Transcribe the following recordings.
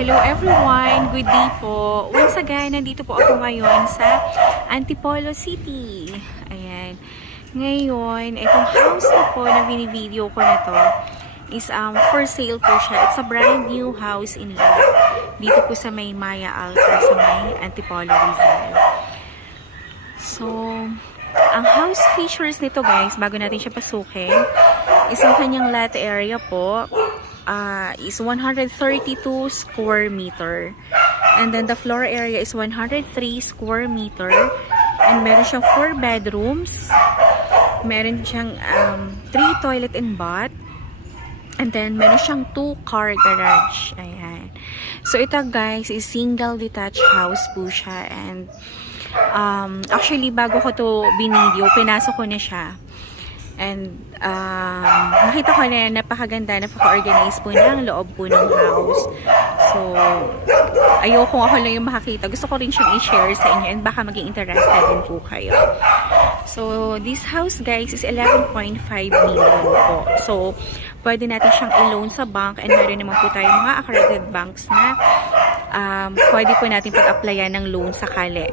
Hello everyone! Good day po! Once again, nandito po ako ngayon sa Antipolo City. Ayan. Ngayon, itong house na po na binivideo ko na to is for sale po siya. It's a brand new house in lot. Dito po sa may Maya Alta, sa may Antipolo, Rizal. So, ang house features nito guys, bago natin siya pasukin, is ang kanyang lot area po. Is 132 square meter. And then the floor area is 103 square meter. And meron siyang 4 bedrooms. Meron siyang 3 toilet and bath. And then meron siyang 2 car garage. Ayan. So ito guys is single detached house po siya. And actually bago ko to binideo, pinasok ko na siya. And nakita ko na napakaganda, napaka-organize po ng loob po ng house. So, ayoko ako lang yung makakita. Gusto ko rin siyang i-share sa inyo and baka maging interested din po kayo. So, this house guys is 11.5 million po. So, pwede natin siyang i-loan sa bank and meron naman po tayo mga accredited banks na pwede po natin pag-applyan ng loan sakali.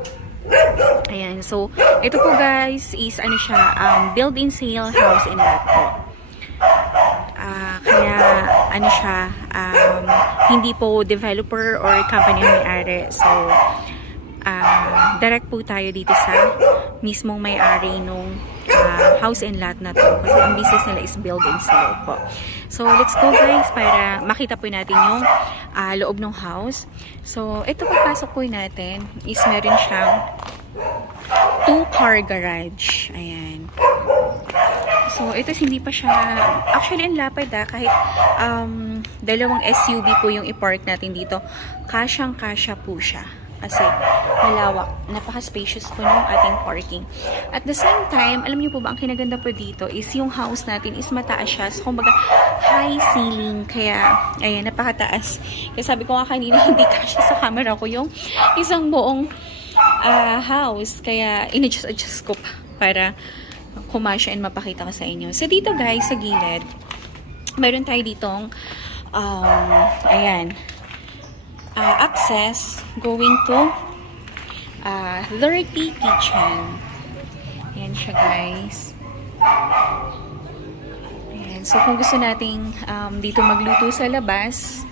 Ayan, so ito po guys is ano siya, build-in sale house in lot po. Kaya ano siya, hindi po developer or company ang may-ari. So direct po tayo dito sa mismong may-ari nung house and lot na to. Kasi ang business nila is build-in sale po. So let's go guys para makita po natin yung loob ng house. So ito pagpasok po natin is meron siyang 2 car garage. Ayan. So ito hindi pa siya, actually ang lapad kahit dalawang SUV po yung i-park natin dito. Kasyang-kasya po siya. Kasi malawak, napaka-spacious po ng ating parking. At the same time, alam niyo po ba, ang kinaganda po dito is yung house natin is mataas siya. So, kumbaga, high ceiling. Kaya, ayan, napakataas. Kaya sabi ko nga kanina, hindi kasya sa camera ko yung isang buong house. Kaya, in-adjust ko pa para kumasya and mapakita ko sa inyo. So, dito guys, sa gilid, meron tayo ditong, ayan, access going to dirty kitchen. Ayan siya guys. Ayan. So kung gusto nating dito magluto sa labas,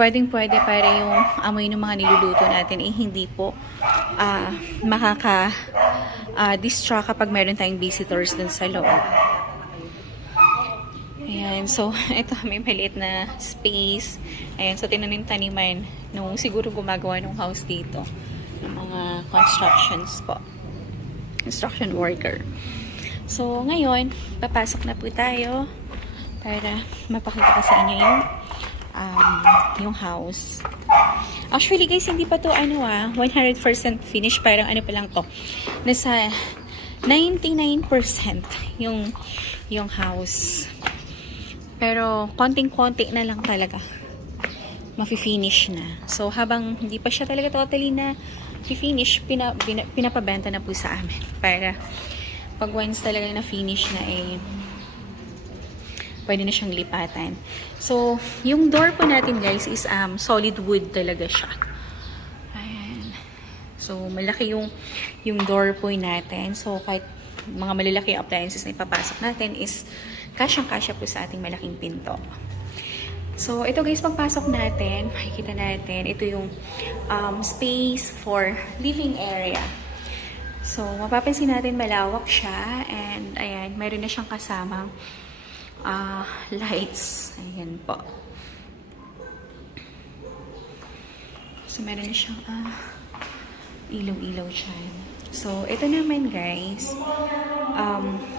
pwedeng-pwede para yung amoy ng mga niluluto natin ay hindi po makaka-distract kapag meron tayong visitors dun sa loob. Ayan, so ito may maliit na space. Ayan, so tinanim-taniman nung siguro gumagawa ng house dito ng mga constructions po. Construction worker. So ngayon, papasok na po tayo para mapakita ko sa inyo yung house. Actually guys, hindi pa to 100% finish, parang ano pa lang to. Nasa 99% yung house. Pero, konting-konti na lang talaga. Mafi-finish na. So, habang hindi pa siya talaga totally na finish, pinapabenta na po sa amin. Para, pag once talaga na finish na pwede na siyang lipatan. So, yung door po natin guys is solid wood talaga siya. Ayan. So, malaki yung door po natin. So, kahit mga malalaki appliances na ipapasok natin is kasyang-kasya po sa ating malaking pinto. So, ito guys, pagpasok natin, makikita natin, ito yung space for living area. So, mapapansin natin malawak siya and ayan, mayroon na siyang kasamang lights. Ayan po. So, meron na siyang ilaw-ilaw siya. So, ito naman guys,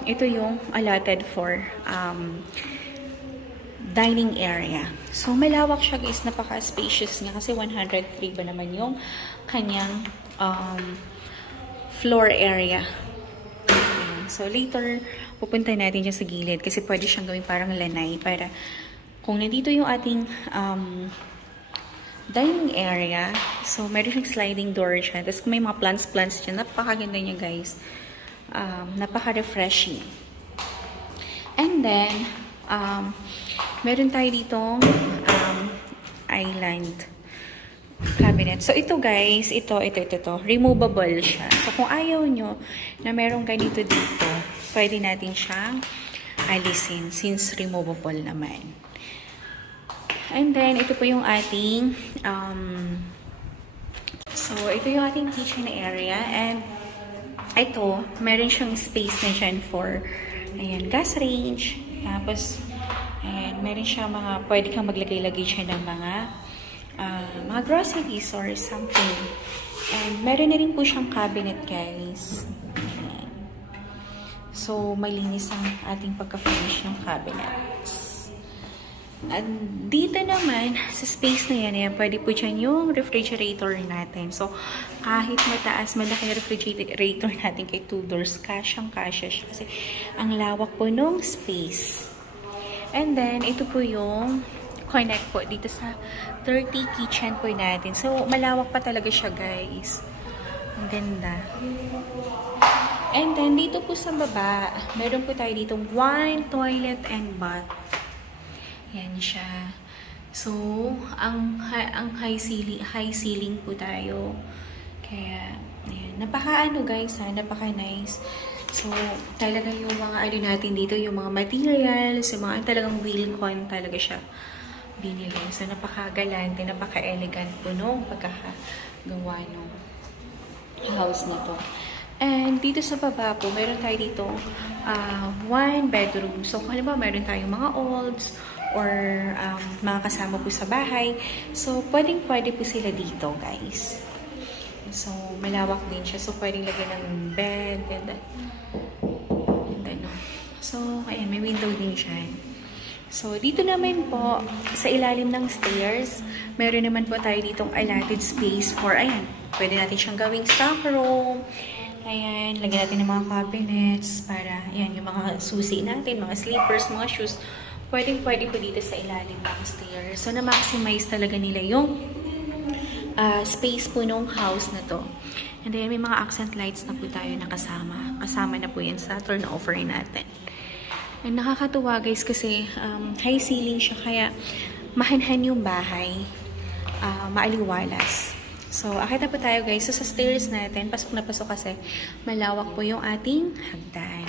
ito yung allotted for dining area. So, malawak siya guys, napaka-spacious niya kasi 103 ba naman yung kanyang floor area. Ayan. So, later, pupunta natin dyan sa gilid kasi pwede siyang gawing parang lanay para kung nandito yung ating dining area. So, meron siyang sliding door siya. Tapos, kung may mga plants dyan, napakaganda niya, guys. Napaka-refreshing. And then, meron tayo ditong island. cabinet. So, ito guys, ito, removable siya. So, kung ayaw nyo na merong ganito dito, pwede natin siyang alisin since removable naman. And then, ito po yung ating, so, ito yung ating kitchen area. And, ito, meron siyang space na dyan for, ayan, gas range. Tapos, ayan, meron siyang mga, pwede kang maglagay-lagay siya ng mga groceries or something. And, meron na rin po siyang cabinet, guys. Ayan. So, malinis ang ating pagka-finish ng cabinets. At dito naman, sa space na yan, pwede po dyan yung refrigerator natin. So, kahit mataas, malaki yung refrigerator natin kay 2 doors, kasyang-kasya siya. Kasi, ang lawak po nung space. And then, ito po yung connect po dito sa 30 kitchen po natin. So, malawak pa talaga siya, guys. Ang ganda. And then, dito po sa baba, meron po tayo ditong 1 toilet and bath. Yan siya. So, ang high ceiling po tayo. Kaya, ayan. Napaka-ano, guys, ha? Napaka-nice. So, talaga yung mga ano natin dito, yung mga materials, yung mga talagang Wilcon talaga siya binili. So, napaka-galante, napaka-elegant po nung pagkakagawa nung house na to. And dito sa baba po, meron tayo dito 1 bedroom. So, kung halimbawa, meron tayong mga olds or mga kasama po sa bahay. So, pwedeng-pwede po sila dito, guys. So, malawak din siya. So, pwedeng lagyan ng bed. And ano. So, ayan, may window din siya. So, dito naman po, sa ilalim ng stairs, meron naman po tayo ditong allotted space for, ayan, pwede natin siyang gawing stock room. Ayan, lagyan natin ng mga cabinets para, ayan, yung mga susi natin, mga slippers, mga shoes, pwede po dito sa ilalim ng stairs. So, na-maximize talaga nila yung space po nung house na to. And then, may mga accent lights na po tayo na kasama. Kasama na po yan sa turnover natin. And nakakatuwa guys kasi high ceiling siya kaya mahanhan yung bahay, maaliwalas. So, akita po tayo guys. So, sa stairs natin, pasok na pasok kasi malawak po yung ating hagdan.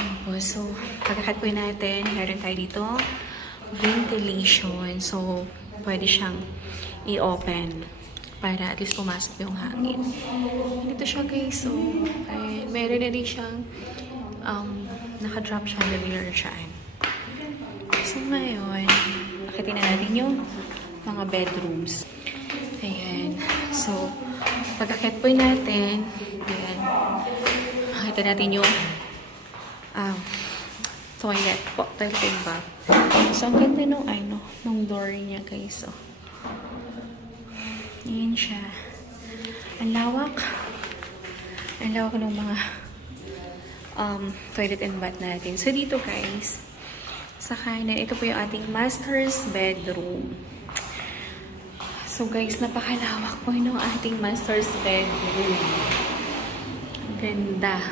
Ayan po. So, pagkakat po natin, meron tayo dito ventilation. So, pwede siyang i-open para at least pumasok yung hangin. Dito siya guys. So, ay, meron na din siyang naka-drop chandelier dyan. So, ngayon, nakita na natin yung mga bedrooms. Ayan. So, pag-akit po natin, ayan, nakita natin yung toilet po. Toilet and bath. So, ang ganda nung door niya, guys. So, ayan siya. Ang lawak. Ang lawak ng mga toilet and bath natin. So, dito guys, sa kanan, ito po yung ating master's bedroom. So, guys, napakalawak po yung ating master's bedroom. Ang ganda.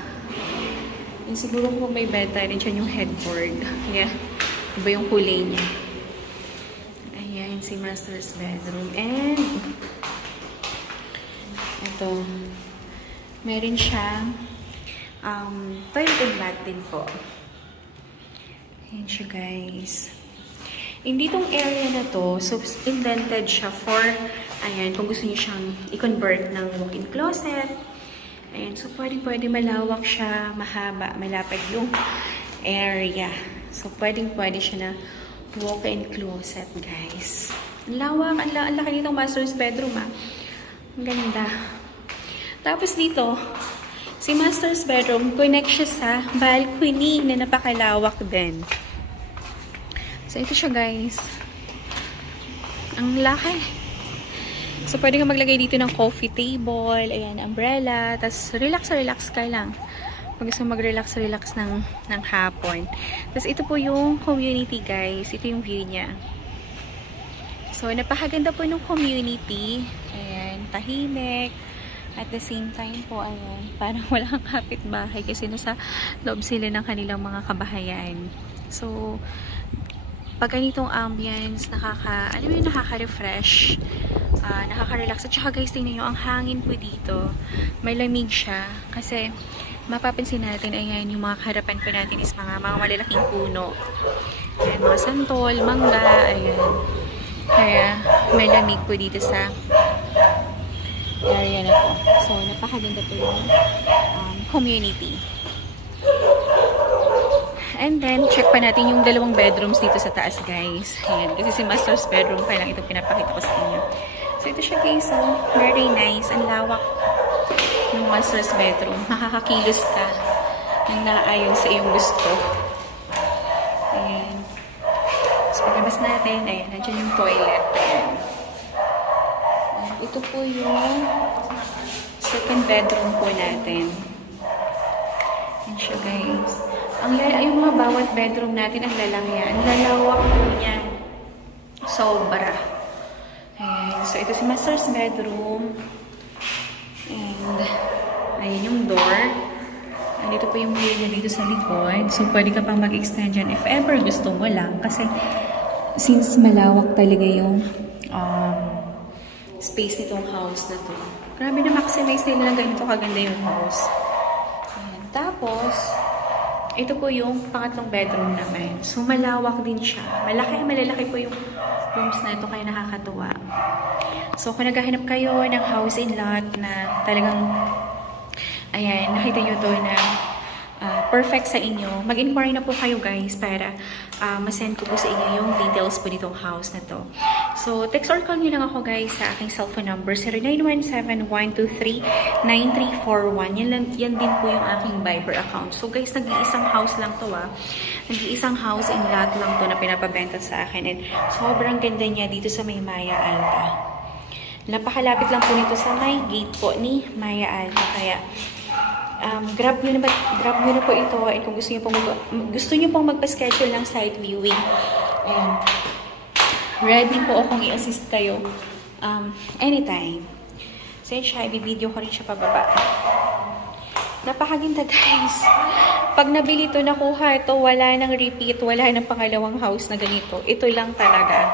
Yung siguro po may bed tayo rin siya yung headboard. Kaya, iba yung kulay niya. Ayan, si master's bedroom. And, ito, meron siyang toilet and bath din po. Ayan siya, guys. Hindi tong area na to, so indented siya for, ayan, kung gusto niyo siyang i-convert ng walk-in closet. Ayan, so pwede malawak siya, mahaba, malapad yung area. So pwede siya na walk-in closet, guys. Ang lawak, ang laki nitong master's bedroom, ah. Ang ganda. Tapos dito, si master's bedroom, connect siya sa balcony na napakalawak din. So, ito siya, guys. Ang laki. So, pwede ka maglagay dito ng coffee table, ayan, umbrella, tas relax ka lang. Pag gusto mag-relax ng hapon. Tas, ito po yung community, guys. Ito yung view niya. So, napakaganda po ng community. Ayan, tahimik. At the same time po, ayan, parang walang kapitbahay kasi nasa loob sila ng kanilang mga kabahayan. So, pag ganitong ambience, nakaka-refresh Nakaka-relax. At saka guys, tingnan nyo, ang hangin po dito. May lamig siya. Kasi, mapapansin natin, ayan, yung mga harapan po natin is mga malalaking puno. Ayan, mga santol, mangga, ayan. Kaya, may lamig po dito sa area na to. So, napakaganda po yung community. And then, check pa natin yung dalawang bedrooms dito sa taas, guys. Ayan, kasi si master's bedroom pa lang ito pinapakita ko sa inyo. So, ito siya, guys. So, very nice. Ang lawak ng master's bedroom. Makakakilos ka ng naayon sa iyong gusto. Ayan. So, pagkabas natin, ayan, nandiyan yung toilet. Ayan. And ito po yung second bedroom po natin. Ayan siya, guys. Yung mga bawat bedroom natin, ang lalaki yan. Ang lalawak po niya. Sobra. Ayan. So, ito si master's bedroom. And, ayan yung door. Andito po yung view niya dito sa likod. So, pwede ka pang mag-extend dyan if ever gusto mo lang. Kasi, since malawak talaga yung space nitong house na to. Grabe na maximize nila lang ganito kaganda yung house. Ayan. Tapos, ito po yung pangatlong bedroom naman. So, malawak din siya. Malalaki po yung rooms na ito, kaya nakakatuwa. So, kung naghahanap kayo ng house and lot na talagang, ayan, nakita nyo to na perfect sa inyo, mag-inquire na po kayo, guys, para masend ko po sa inyo yung details po nitong house na to. So, text or call nyo lang ako, guys, sa aking cellphone number, 0917-123-9341. Yan din po yung aking Viber account. So, guys, nag-iisang house lang to, Nag-iisang house and lot lang to na pinapabenta sa akin. And sobrang ganda niya dito sa may Maya Alta. Napakalapit lang po nito sa may gate po ni Maya Alta. Kaya, grab nyo na po ito. And kung gusto nyo pong magpa-schedule ng site viewing, ayan, ready po akong i-assist kayo anytime. So, yun siya. I-video ko rin siya pababa. Napakaganda, guys. Pag nabili ito, nakuha ito, wala nang repeat, wala nang pangalawang house na ganito. Ito lang talaga.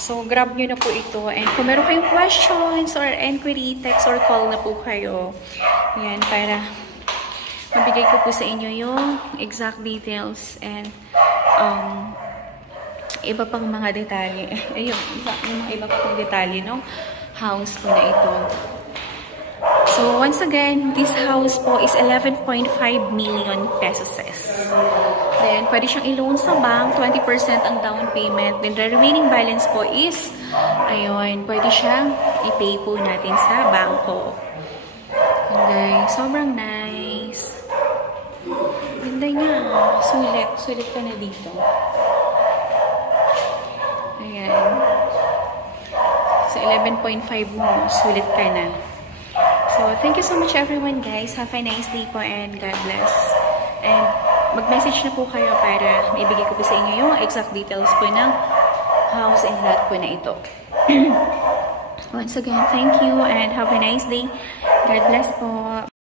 So, grab nyo na po ito. And kung meron kayong questions or inquiry, text or call na po kayo. Ayan, para mabigay ko po sa inyo yung exact details and iba pang mga detalye. Yung mga iba pang detalye ng house po na ito. So, once again, this house po is 11.5 million pesos. Then, pwede siyang i-loan sa bank, 20% ang down payment. Then, the remaining balance po is, ayun, pwede siyang i-pay po natin sa bangko. And guys, sobrang nice. Ganda niya. Sulit ka na dito. Ayan. Sa 11.5 mo, sulit ka na. So, thank you so much everyone, guys. Have a nice day po and God bless. And mag-message na po kayo para maibigay ko po sa inyo yung exact details po ng house and lot po na ito. Once again, thank you and have a nice day. God bless po.